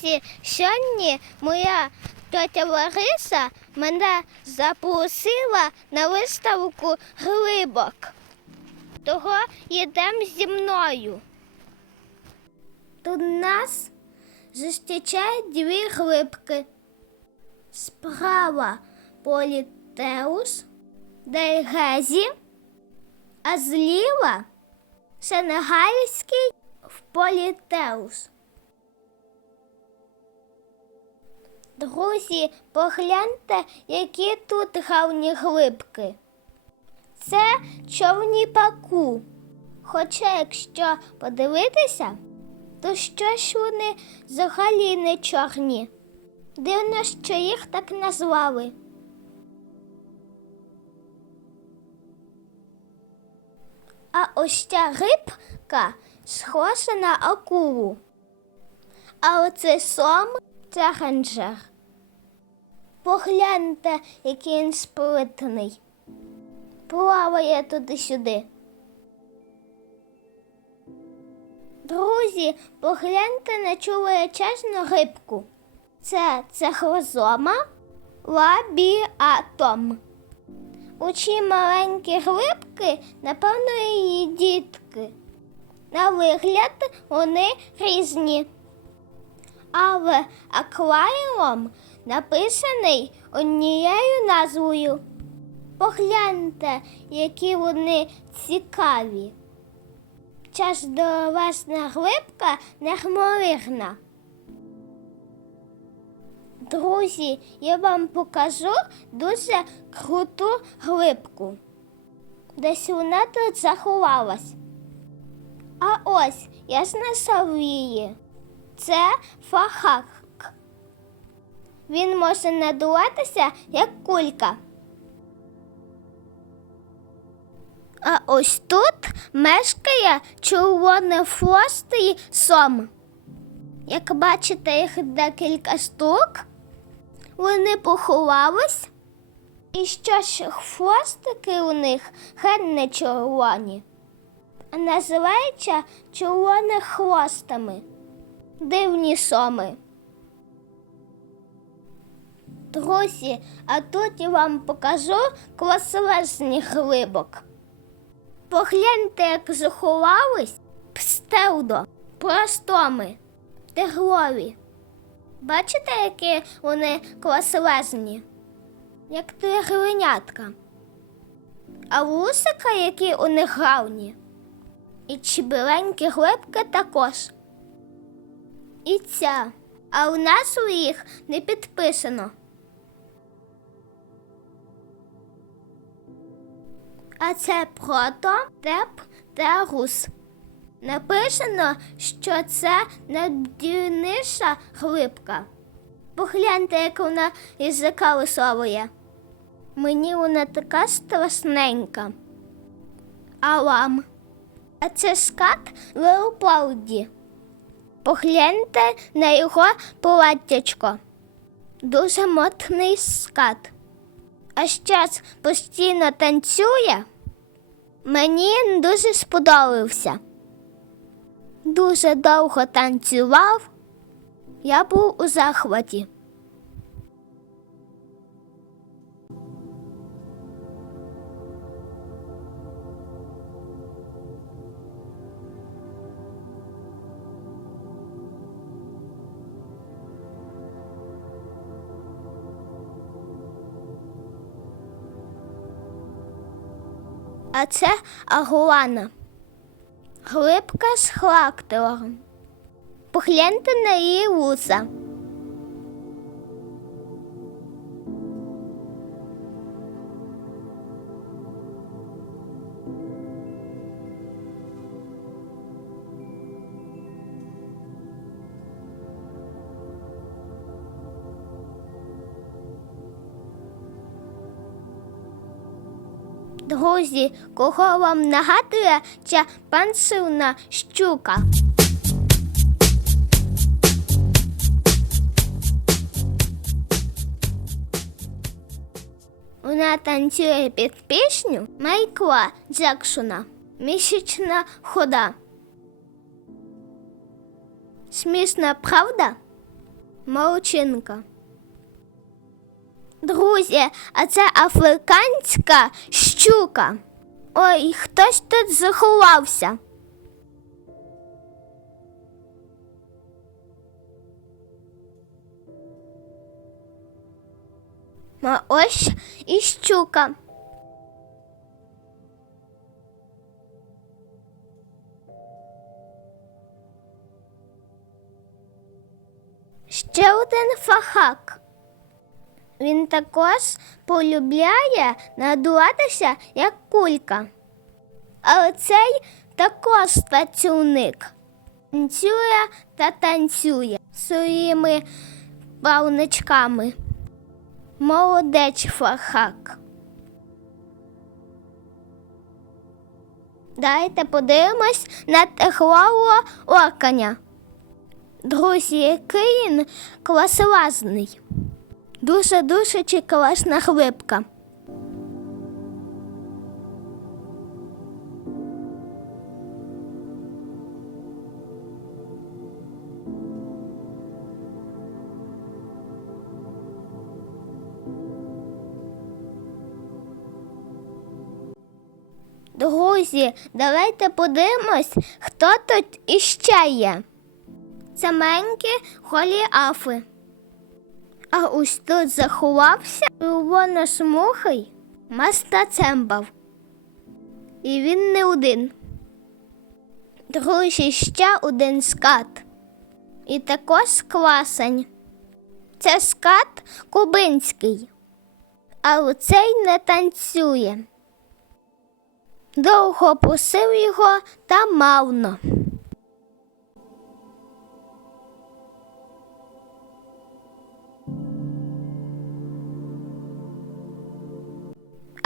Друзі, сьогодні моя тетя Лариса мене запросила на виставку глибок. Того йдемо зі мною. Тут нас зустрічають дві глибки. Справа Політеус, Дельгезі, а зліва Сенегальський в Політеус. Друзі, погляньте, які тут гарні глибки. Це човні паку. Хоча, якщо подивитися, то що ж вони взагалі не чорні. Дивно, що їх так назвали. А ось ця рибка схожа на акулу. А оце сом це ганджер. Погляньте, який він сплитаний. Плаває туди-сюди. Друзі, погляньте на цю величезну рибку. Це цехлозома лабіатом. У ці маленькі глибки, напевно, її дітки. На вигляд вони різні. Але акваріум написаний однією назвою. Погляньте, які вони цікаві. Ця здоровесна глибка неймовірна. Друзі, я вам покажу дуже круту глибку. Десь вона тут заховалась. А ось я знайшов її. Це фахак. Він може надуватися як кулька. А ось тут мешкає червонофлостий сом. Як бачите, їх декілька штук, вони поховались, і що ж хвостики у них геть не червоні, а називаються червоними хвостами. Дивні соми. Друзі, а тут я вам покажу класовесні глибок. Погляньте, як заховались пстевдо, простоми, теглові. Бачите, які вони класовезні, як тигренятка. А вусика, які у них гарні. І чібеленькі глибки також. І ця, а у нас у їх не підписано. А це прото, теп та рус. Написано, що це найдивніша глибка. Погляньте, як вона язика висовує. Мені вона така страшненька. А вам? А це скат Леопольді. Погляньте на його платтячко. Дуже мотний скат. А щас постійно танцює. Мені дуже сподобався. Дуже довго танцював. Я був у захваті. А це агуана. Глибка з характером. Погляньте на її вуса. Друзі, кого вам нагадує ця пансивна щука? Вона танцює під пісню Майкла Джексона Місячна хода. Смішна правда? Молчинка. Друзі, а це африканська щука. Ой, хтось тут заховався. А ось і щука. Ще один фахак. Він також полюбляє надуватися, як кулька. Але цей також танцювник. Танцює та танцює своїми плавничками. Молодець фахак. Дайте подивимось на техлавого оканя. Друзі, який він класовазний. Дуже-дуже чи класна глибка. Друзі, давайте подивимось, хто тут іще є. Це менькі голіафи. А ось тут заховався червоносмухий мастацембав. І він не один. Друзі, ще один скат. І також класень. Це скат кубинський, а цей не танцює. Довго просив його та мавно.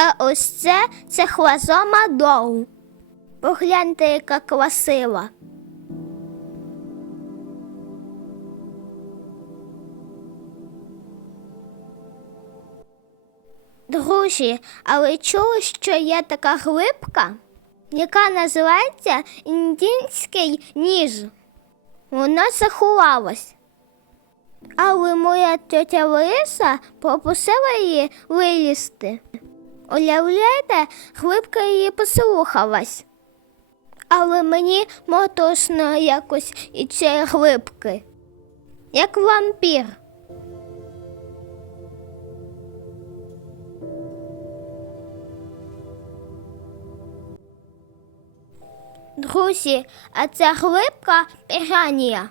А ось це це хвазома доу. Погляньте, яка красива. Друзі, а ви чули, що є така глибка, яка називається індійський ніж. Вона заховалась. Але моя тетя Лариса попросила її вилізти. Уявляєте, глибка її послухалась. Але мені моторошно якось і цієї глибки, як вампір. Друзі, а ця глибка піранія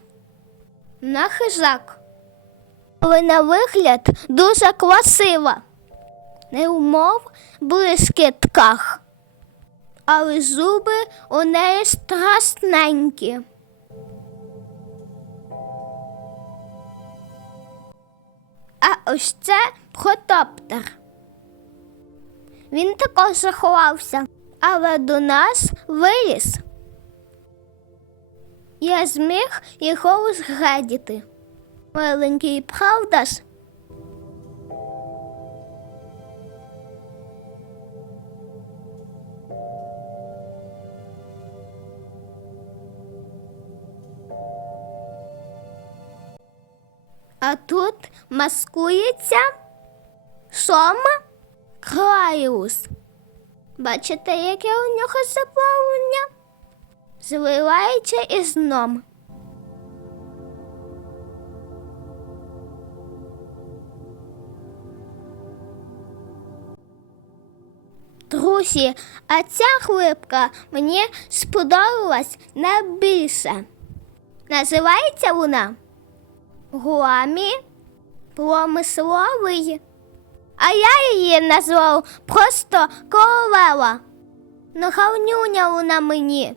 на хижак. Але на вигляд дуже красива. Не умов блискітках, але зуби у неї страшненькі. А ось це протоптер. Він також заховався, але до нас виліз. Я зміг його згадіти. Маленький, правда ж? А тут маскується Сома Клаіус. Бачите, яке у нього заплавлення? Зливається із дном. Друзі, а ця глибка мені сподобалась найбільше. Називається вона Гуамі промисловий. А я її назвав просто королева. Гарнюня вона мені.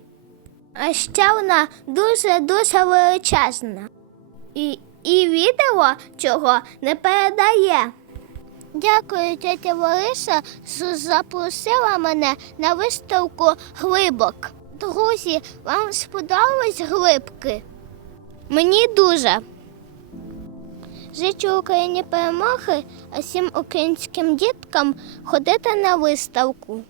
А ще вона дуже-дуже величезна. І, і відео цього не передає. Дякую, тетя Лариса, що запросила мене на виставку глибок. Друзі, вам сподобались глибки? Мені дуже. Жичу Україні перемоги, а всім українським діткам ходити на виставку.